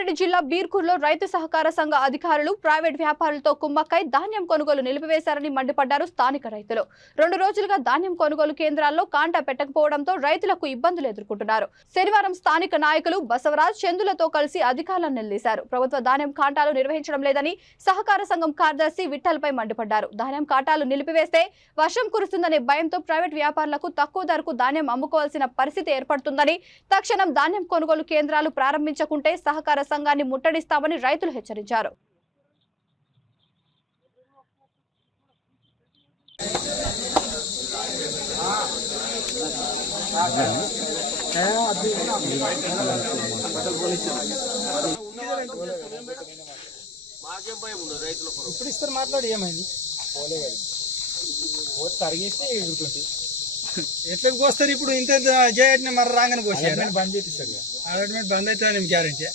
రంగారెడ్డి జిల్లా బీర్కూర్లో రైతు సహకార సంఘ అధికారులు ప్రైవేట్ వ్యాపారులతో కుమ్మక్కై ధాన్యం కొనుగోలు నిలిపివేశారని మండిపడ్డారు స్థానిక రైతులు. 2 రోజులుగా ధాన్యం కొనుగోలు కేంద్రాల్లో కాంటా పెట్టకపోవడంతో రైతులకు ఇబ్బందులు ఎదుర్కొంటున్నారు. శనివారం స్థానిక నాయకులు బసవరాజ్ చందులతో కలిసి అధికారులను నిలదీశారు. ప్రభుత్వ ధాన్యం కాంటాలు నిర్వహించడం లేదని సహకార సంఘం కార్యదర్శి విఠల్పై మండిపడ్డారు. ధాన్యం కాంటాలు నిలిపివేస్తే వర్షం కురుస్తుందనే భయంతో ప్రైవేట్ వ్యాపారులకు తక్కువ ధరకు ధాన్యం అమ్ముకోవాల్సిన పరిస్థితి ఏర్పడుతుందని, తక్షణం ధాన్యం కొనుగోలు కేంద్రాలు ప్రారంభించకుంటే సహకార సంఘాన్ని ముట్టడిస్తామని రైతులు హెచ్చరించారు. ఇప్పుడు ఇస్తారు మాట్లాడి ఏమైంది తరిగేస్తే ఎగురుతుంది ఎట్లా కోస్తారు. ఇప్పుడు ఇంత చేయట్ని మరి రాగానే కోసారు బంద్ చేపిస్తారు. అలర్ట్మెంట్ బంద్ అవుతుంది గ్యారంటీ.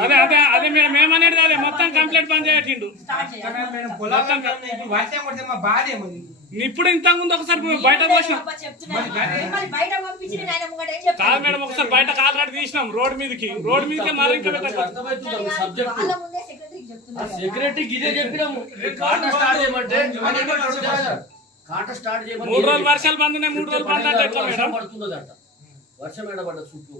అదే అదే అదే మేమనేది అదే మొత్తం కంప్లీట్ బంద్ చేయట్టిండు. ఇప్పుడు ఇంత ముందు ఒకసారి బయట పోసినాం కాదు మేడం, ఒకసారి బయట కాలరాడు తీసినాం రోడ్ మీదకి మరి ఇంకా మూడు రోజులు వర్షాలు బంద్ 3 రోజులు బంద్ అంటే ఎట్లా మేడం? వర్షం ఏడబడ్డ చుట్టూ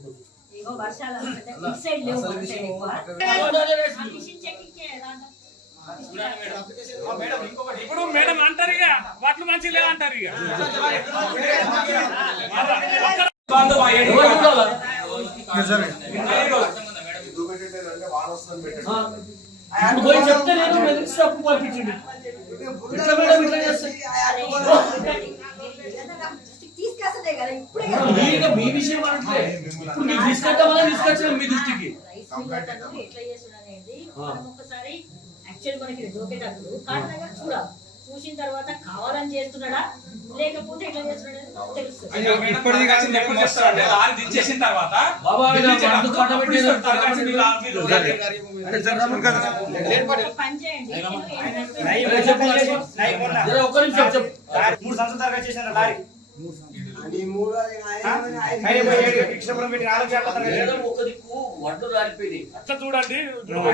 ఇప్పుడు మేడం అంటారు ఇక వడ్లు మంచి లేదంటారు. ఇక చెప్తే పంపించండి. మీ విషయం అంటే ఇప్పుడు మీరు తీసుకొచ్చిన మీ దృష్టికి చూసిన తర్వాత కావాలని చేస్తున్నాడా లేకపోతే ఎట్లా చేస్తున్నాడా తెలుస్తుంది. పని చేయండి. 3 సంవత్సరాలుగా చేసిన లారీ ఒక దిక్కు వడ్లు రాలిపోయింది. అట్లా చూడండి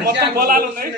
మొత్తం పొలాలు ఉన్నాయి.